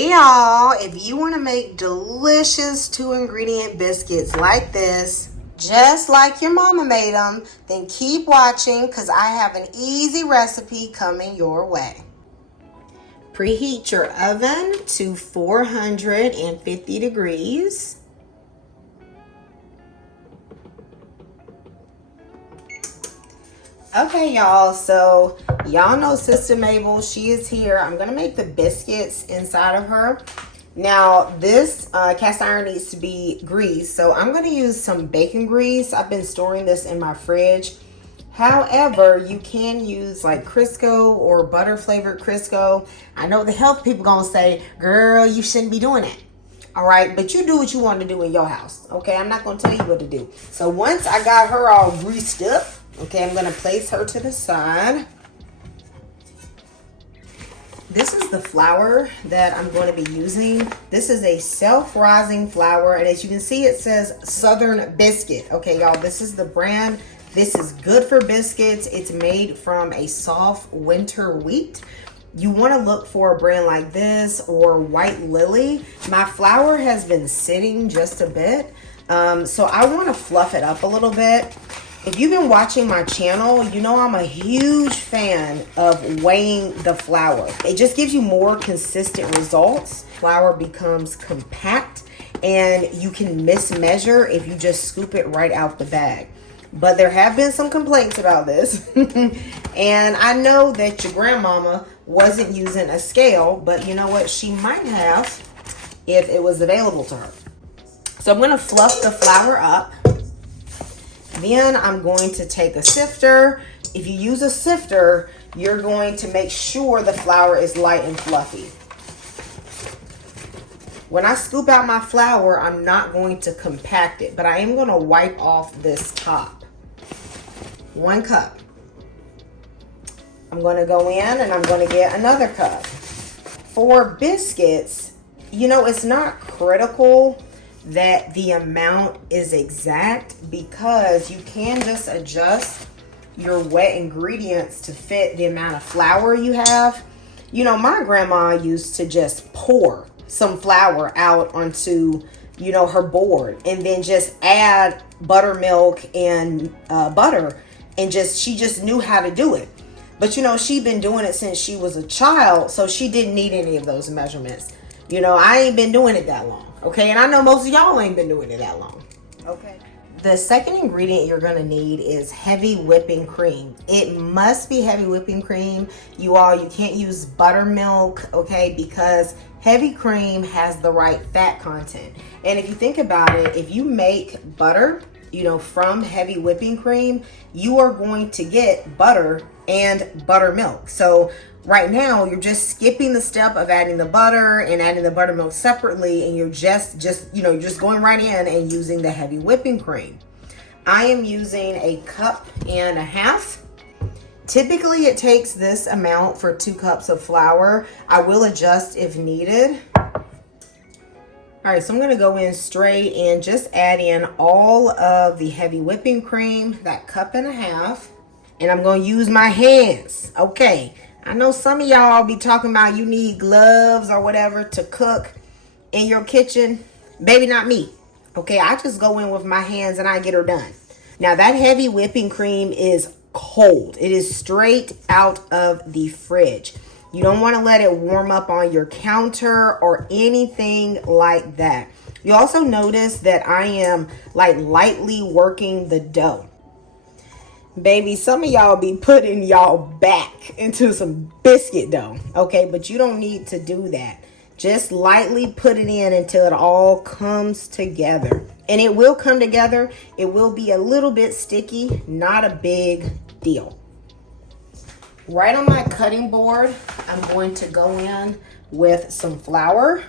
Hey y'all, if you want to make delicious 2-ingredient biscuits like this, just like your mama made them, then keep watching because I have an easy recipe coming your way. Preheat your oven to 450 degrees. Okay, y'all, so y'all know Sister Mabel, she is here. I'm gonna make the biscuits inside of her. Now, this cast iron needs to be greased, so I'm gonna use some bacon grease. I've been storing this in my fridge. However, you can use like Crisco or butter flavored Crisco. I know the health people gonna say, girl, you shouldn't be doing that. All right, but you do what you want to do in your house. Okay, I'm not gonna tell you what to do. So once I got her all greased up, okay, I'm gonna place her to the side. This is the flour that I'm going to be using. This is a self-rising flour, and as you can see, it says Southern Biscuit. Okay, y'all, this is the brand. This is good for biscuits. It's made from a soft winter wheat. You want to look for a brand like this or White Lily. My flour has been sitting just a bit, so I want to fluff it up a little bit. If you've been watching my channel, you know I'm a huge fan of weighing the flour. It just gives you more consistent results. Flour becomes compact and you can mismeasure if you just scoop it right out the bag. But there have been some complaints about this. And I know that your grandmama wasn't using a scale, but you know what? She might have if it was available to her. So I'm going to fluff the flour up. Then I'm going to take a sifter. If you use a sifter, you're going to make sure the flour is light and fluffy. When I scoop out my flour, I'm not going to compact it, but I am going to wipe off this top. 1 cup. I'm going to go in and I'm going to get another cup. For biscuits, you know, it's not critical that the amount is exact because you can just adjust your wet ingredients to fit the amount of flour you have. You know, my grandma used to just pour some flour out onto, you know, her board and then just add buttermilk and butter, and she just knew how to do it. But you know, she'd been doing it since she was a child, so she didn't need any of those measurements. You know, I ain't been doing it that long. Okay, and I know most of y'all ain't been doing it that long. Okay. The second ingredient you're gonna need is heavy whipping cream. It must be heavy whipping cream. You can't use buttermilk, okay, because heavy cream has the right fat content. And if you think about it, if you make butter, you know, from heavy whipping cream, you are going to get butter and buttermilk. So right now, you're just skipping the step of adding the butter and adding the buttermilk separately, and you're just you're just going right in and using the heavy whipping cream. I am using 1.5 cups. Typically, it takes this amount for 2 cups of flour. I will adjust if needed. All right, so I'm gonna go in straight and just add in all of the heavy whipping cream, that 1.5 cups, and I'm gonna use my hands. Okay. I know some of y'all be talking about you need gloves or whatever to cook in your kitchen. Baby, not me. Okay, I just go in with my hands and I get her done. Now that heavy whipping cream is cold. It is straight out of the fridge. You don't want to let it warm up on your counter or anything like that. You also notice that I am like lightly working the dough. Baby, some of y'all be putting y'all back into some biscuit dough, okay? But you don't need to do that. Just lightly put it in until it all comes together. And it will come together. It will be a little bit sticky, not a big deal. Right on my cutting board, I'm going to go in with some flour.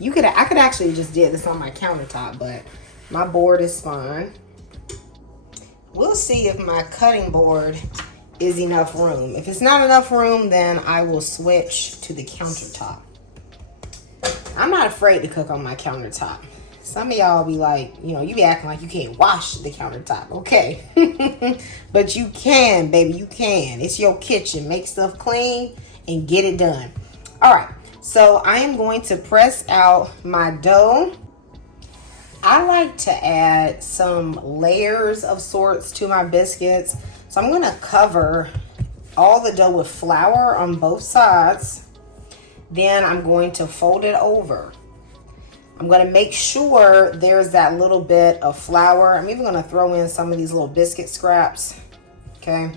I could actually just did this on my countertop, but my board is fine. We'll see if my cutting board is enough room. If it's not enough room, then I will switch to the countertop. I'm not afraid to cook on my countertop. Some of y'all be like, you know, you be acting like you can't wash the countertop. Okay. But you can, baby, you can. It's your kitchen. Make stuff clean and get it done. All right. So I am going to press out my dough. I like to add some layers of sorts to my biscuits. So I'm gonna cover all the dough with flour on both sides. Then I'm going to fold it over. I'm gonna make sure there's that little bit of flour. I'm even gonna throw in some of these little biscuit scraps, okay?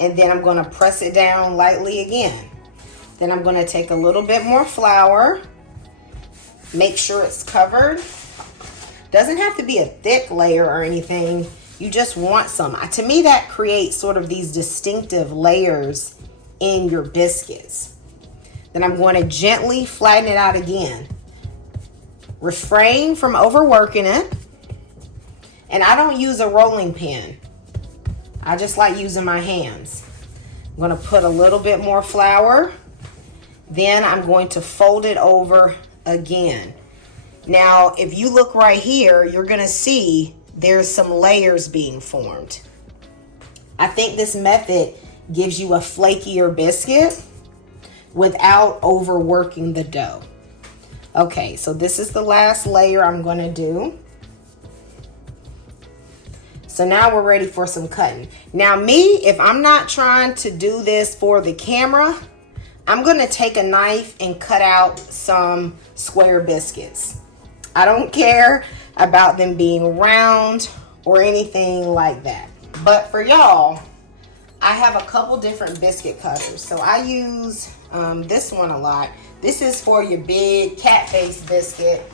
And then I'm gonna press it down lightly again. Then I'm gonna take a little bit more flour, make sure it's covered. Doesn't have to be a thick layer or anything. You just want some. To me, that creates sort of these distinctive layers in your biscuits. Then I'm going to gently flatten it out again. Refrain from overworking it. And I don't use a rolling pin. I just like using my hands. I'm going to put a little bit more flour. Then I'm going to fold it over again. Now, if you look right here, you're gonna see there's some layers being formed. I think this method gives you a flakier biscuit without overworking the dough. Okay, so this is the last layer I'm gonna do. So now we're ready for some cutting. Now me, if I'm not trying to do this for the camera, I'm gonna take a knife and cut out some square biscuits. I don't care about them being round or anything like that. But for y'all, I have a couple different biscuit cutters. So I use this one a lot. This is for your big cat face biscuit.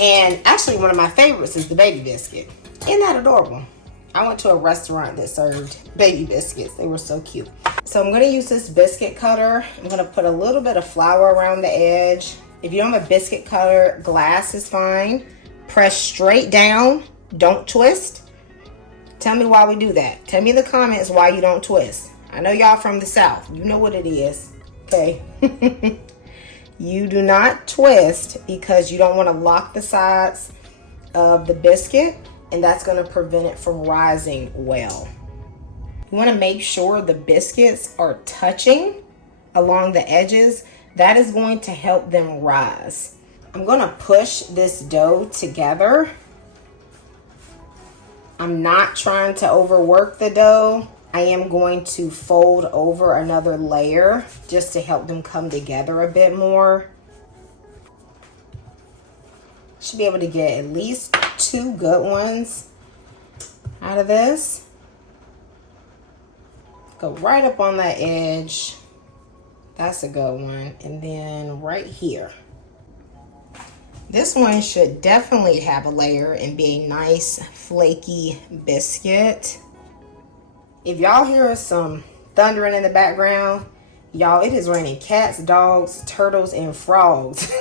And actually one of my favorites is the baby biscuit. Isn't that adorable? I went to a restaurant that served baby biscuits. They were so cute. So I'm gonna use this biscuit cutter. I'm gonna put a little bit of flour around the edge. If you don't have a biscuit cutter, glass is fine. Press straight down, don't twist. Tell me why we do that. Tell me in the comments why you don't twist. I know y'all from the South, you know what it is, okay? You do not twist because you don't wanna lock the sides of the biscuit, and that's gonna prevent it from rising well. You wanna make sure the biscuits are touching along the edges. That is going to help them rise. I'm gonna push this dough together. I'm not trying to overwork the dough. I am going to fold over another layer just to help them come together a bit more. Should be able to get at least 2 good ones out of this. Go right up on that edge. That's a good one. And then right here. This one should definitely have a layer and be a nice flaky biscuit. If y'all hear some thundering in the background, y'all, it is raining cats, dogs, turtles, and frogs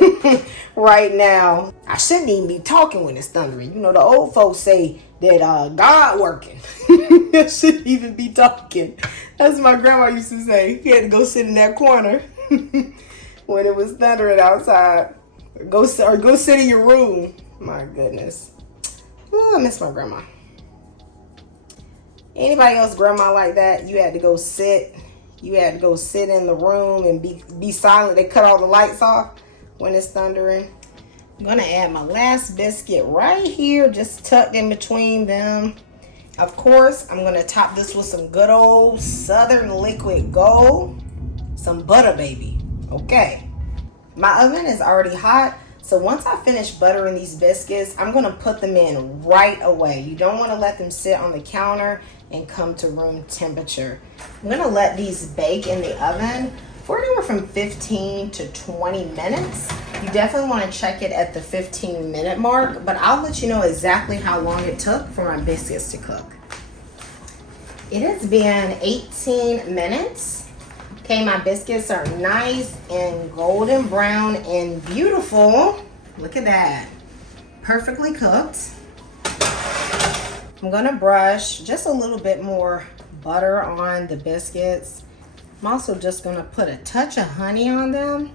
right now. I shouldn't even be talking when it's thundering. You know, the old folks say that God working. I shouldn't even be talking. That's what my grandma used to say. He had to go sit in that corner when it was thundering outside. Go sit in your room. My goodness. Oh, I miss my grandma. Anybody else grandma like that? You had to go sit. You had to go sit in the room and be silent. They cut all the lights off when it's thundering. I'm gonna add my last biscuit right here, just tucked in between them. Of course, I'm gonna top this with some good old Southern Liquid Gold, some butter, baby. Okay. My oven is already hot, so once I finish buttering these biscuits, I'm gonna put them in right away. You don't wanna let them sit on the counter and come to room temperature. I'm gonna let these bake in the oven for anywhere from 15 to 20 minutes. You definitely wanna check it at the 15-minute mark, but I'll let you know exactly how long it took for my biscuits to cook. It has been 18 minutes. Okay, my biscuits are nice and golden brown and beautiful. Look at that. Perfectly cooked. I'm gonna brush just a little bit more butter on the biscuits. I'm also just gonna put a touch of honey on them.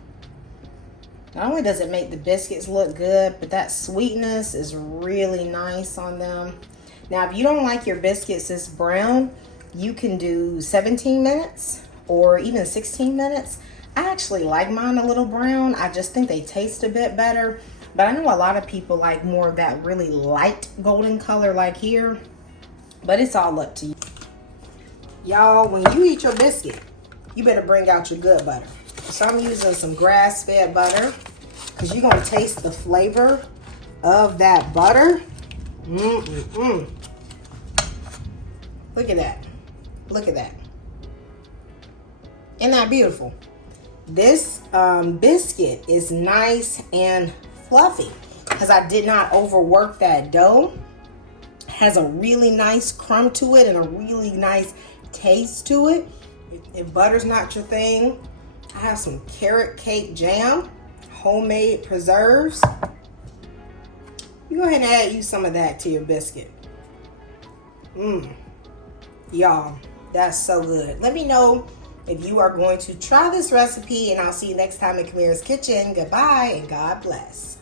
Not only does it make the biscuits look good, but that sweetness is really nice on them. Now, if you don't like your biscuits this brown, you can do 17 minutes or even 16 minutes. I actually like mine a little brown. I just think they taste a bit better. But I know a lot of people like more of that really light golden color like here. But it's all up to you. Y'all, when you eat your biscuit, you better bring out your good butter. So I'm using some grass-fed butter because you're going to taste the flavor of that butter. Look at that. Look at that. Isn't that beautiful? This biscuit is nice and fluffy because I did not overwork that dough. Has a really nice crumb to it and a really nice taste to it. If butter's not your thing, I have some carrot cake jam, homemade preserves. You go ahead and use some of that to your biscuit. Y'all, that's so good. Let me know if you are going to try this recipe, and I'll see you next time in Kamira's Kitchen. Goodbye and God bless.